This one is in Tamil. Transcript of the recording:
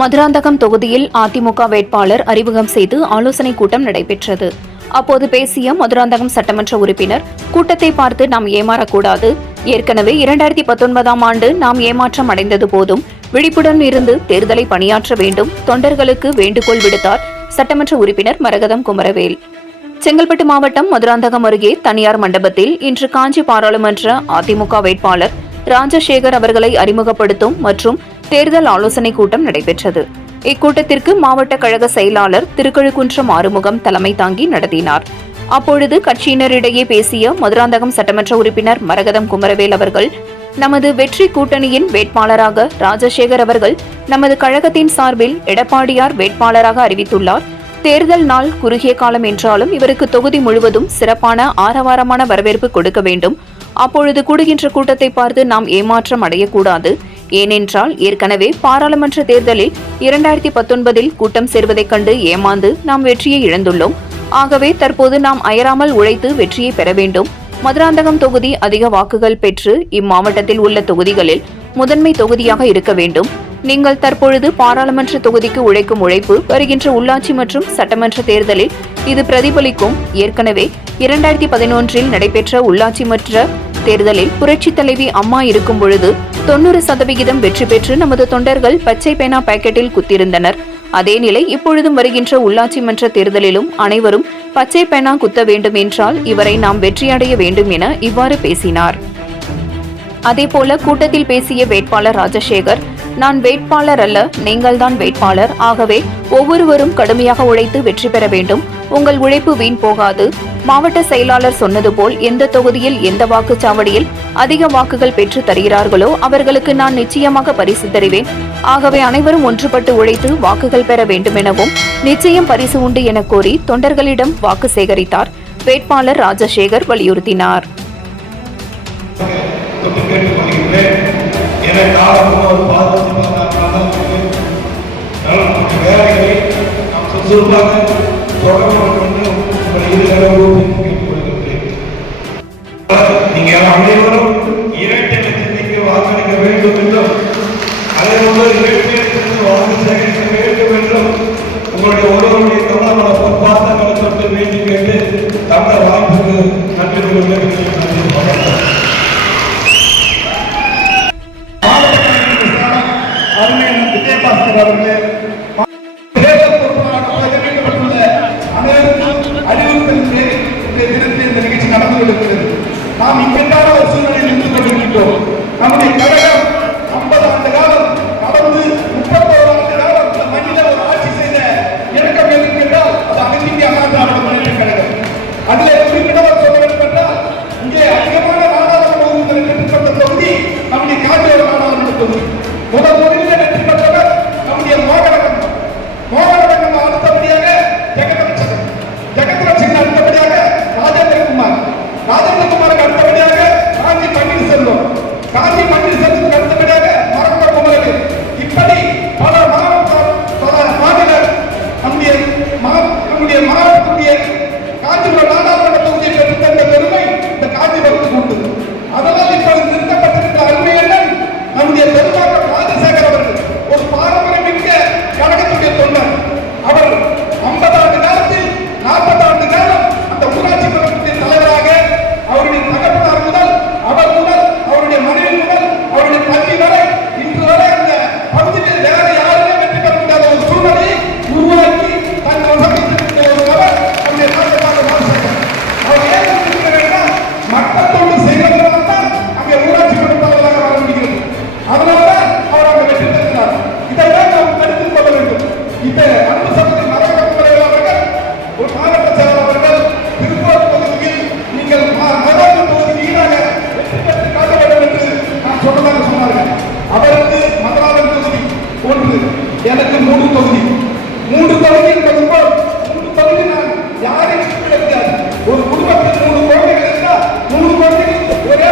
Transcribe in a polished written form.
மதுராந்தகம் தொகுதியில் அதிமுக வேட்பாளர் அறிமுகம் செய்து ஆலோசனை கூட்டம் நடைபெற்றது. அப்போது பேசிய மதுராந்தகம் சட்டமன்ற உறுப்பினர், கூட்டத்தை பார்த்து நாம் ஏமாறக்கூடாது. ஏற்கனவே 2019ஆம் ஆண்டு நாம் ஏமாற்றம் அடைந்தது போதும். விழிப்புடன் இருந்து தேர்தலை பணியாற்ற வேண்டும். தொண்டர்களுக்கு வேண்டுகோள் விடுத்தார் சட்டமன்ற உறுப்பினர் மரகதம் குமரவேல். செங்கல்பட்டு மாவட்டம் மதுராந்தகம் அருகே தனியார் மண்டபத்தில் இன்று காஞ்சி பாராளுமன்ற அதிமுக வேட்பாளர் ராஜசேகர் அவர்களை அறிமுகப்படுத்தும் மற்றும் தேர்தல் ஆலோசனை கூட்டம் நடைபெற்றது. இக்கூட்டத்திற்கு மாவட்ட கழக செயலாளர் திருக்கழுக்குன்றம் ஆறுமுகம் தலைமை தாங்கி நடத்தினார். அப்பொழுது கட்சியினரிடையே பேசிய மதுராந்தகம் சட்டமன்ற உறுப்பினர் மரகதம் குமரவேல் அவர்கள், நமது வெற்றி கூட்டணியின் வேட்பாளராக ராஜசேகர் அவர்கள் நமது கழகத்தின் சார்பில் எடப்பாடியார் வேட்பாளராக அறிவித்துள்ளார். தேர்தல் நாள் குறுகிய காலம் என்றாலும் இவருக்கு தொகுதி முழுவதும் சிறப்பான ஆரவாரமான வரவேற்பு கொடுக்க வேண்டும். அப்பொழுது கூடுகின்ற கூட்டத்தை பார்த்து நாம் ஏமாற்றம் அடையக்கூடாது. ஏனென்றால் ஏற்கனவே பாராளுமன்ற தேர்தலில் 2019இல் கூட்டம் சேர்வதைக் கண்டு ஏமாந்து நாம் வெற்றியை இழந்துள்ளோம். ஆகவே தற்போது நாம் அயராமல் உழைத்து வெற்றியை பெற வேண்டும். மதுராந்தகம் தொகுதி அதிக வாக்குகள் பெற்று இம்மாவட்டத்தில் உள்ள தொகுதிகளில் முதன்மை தொகுதியாக இருக்க வேண்டும். நீங்கள் தற்பொழுது பாராளுமன்ற தொகுதிக்கு உழைக்கும் உழைப்பு வருகின்ற உள்ளாட்சி மற்றும் சட்டமன்ற தேர்தலில் இது பிரதிபலிக்கும். ஏற்கனவே 2011இல் நடைபெற்ற உள்ளாட்சி மன்ற தேர்தலில் புரட்சித் தலைவி அம்மா இருக்கும் பொழுது 90% வெற்றி பெற்று நமது தொண்டர்கள் பச்சை பேனா பாக்கெட்டில் குத்திருந்தனர். அதே நிலை இப்பொழுதும் வருகின்ற உள்ளாட்சி மன்ற தேர்தலிலும் அனைவரும் பச்சை பேனா குத்த வேண்டும் என்றால் இவரை நாம் வெற்றியடைய வேண்டும் என இவ்வாறு பேசினார். அதேபோல கூட்டத்தில் பேசிய வேட்பாளர் ராஜசேகர், நான் வேட்பாளர் அல்ல, நீங்கள்தான் வேட்பாளர். ஆகவே ஒவ்வொருவரும் கடுமையாக உழைத்து வெற்றி பெற வேண்டும். உங்கள் உழைப்பு வீண் போகாது. மாவட்ட செயலாளர் சொன்னது போல் எந்த தொகுதியில் எந்த வாக்குச்சாவடியில் அதிக வாக்குகள் பெற்று தருகிறார்களோ அவர்களுக்கு நான் நிச்சயமாக பரிசு தருவேன். ஆகவே அனைவரும் ஒன்றுபட்டு உழைத்து வாக்குகள் பெற வேண்டும் எனவும் நிச்சயம் பரிசு உண்டு என கோரி தொண்டர்களிடம் வாக்கு சேகரித்தார். வேட்பாளர் ராஜசேகர் வலியுறுத்தினார். நீங்கள் அனைவரும் இரட்டை லட்சத்திற்கு வாக்களிக்க வேண்டும் என்றும் அதேபோல் இரட்டை லட்சத்திற்கு வாக்கு சேகரிக்க வேண்டும் என்றும் உங்களுடைய ஒருவருடைய கவனமான பொறுப்பாக தொட்டு வேண்டி கேட்டு தந்த வாய்ப்புக்கு நன்றி விஜயபாஸ்கர் அவர்களே, நாம் இக்கட்டான ஒரு சூழ்நிலையில் இருந்து கொண்டிருக்கிறோம். நம்முடைய கழகம் 50 ஆண்டு காலம் கடந்து 31 ஆண்டு காலம் இந்த மண்ணில ஒரு ஆட்சி செய்த இலக்கம் எதுக்கு என்றால் அது அனைத்து இந்திய அண்ணா திராவிட முன்னேற்ற கழகம். அதில் குறிப்பிட்டவர் சொல்ல வேண்டும் என்றால் இங்கே அதிகமான நாடாளுமன்ற தொகுதிகளை பெற்றுக்கொண்ட தொகுதி நம்முடைய காஞ்சிபுர நாடாளுமன்ற தொகுதி. முதல் தொகுதியில் வெற்றி பெற்றவர் நம்முடைய மோகனரங்கம் அடுத்தபடியாக ஜெகத்ரட்சகன் அடுத்தபடியாக ராஜேந்திரகுமாருக்கு அடுத்தபடியாக காஞ்சி பன்னீர்செல்வத்துக்கு அடுத்தபடியாக மரகத குமரவேல். இப்படி பல மாநில நம்முடைய மாவட்டத்துடைய காஞ்சிபுரம் நாடாளுமன்ற தொகுதியை பெற்றுத்தந்த பெருமை இந்த காஞ்சிபுரத்துக்கு உண்டு. அதனால் இப்பொழுது நிறுத்தப்பட்டிருக்கிற அருமையண்ணன் நம்முடைய பெருமாள் ராஜசேகர் அவர்கள் ஒரு பாரம்பரியம் மிக்க கழகத்துடைய தொண்டர். அவர் 50 ஆண்டு காலத்தில் 40 ஆண்டு காலம் அந்த ஊராட்சி மன்றத்தின் தலைவராக அவருடைய தகப்பனார் முதல் அவர் முதல் அவருடைய மனைவி முதல் அவருடைய பள்ளி வரை இன்று வரை அந்த பகுதியில் வேற யாருமே வெற்றி பெற முடியாத ஒரு சூழ்நிலையை உருவாக்கி தங்கள் வசதித்திருக்கிற ஒரு நபர் நம்முடைய ராஜசேகர். அவர் ஏன் இருக்கிறார்னா மக்கள் செய்வதனால் தான் அங்கே ஊராட்சி மன்ற தலைவராக வர முடிகிறது. அதனால்தான் அவர் அங்கே வெற்றி பெறுகிறார். இதைதான் நாம் கருத்தில் கொள்ள வேண்டும். இந்த அன்பு சகோதரி மரகத குமரவேல் அவர்கள் ஒரு மாவட்ட செயலாளர்கள் திருப்பூர் தொகுதியில் நீங்கள் மதுராந்தகம் தொகுதிக்கு ஈடாக வெற்றி பெற்று காட்ட வேண்டும் என்று நான் சொன்னதாக சொன்னார்கள். அவருக்கு மதுராந்தகம் தொகுதி 1, எனக்கு 3 தொகுதி. 3 தொகுதி என்பதுபோல் 3 தொகுதி நான் யாரையும் கிடைக்காது. ஒரு குடும்பத்தில் 3 குழந்தைகள் இருந்தால் 3 குழந்தைகள் ஒரே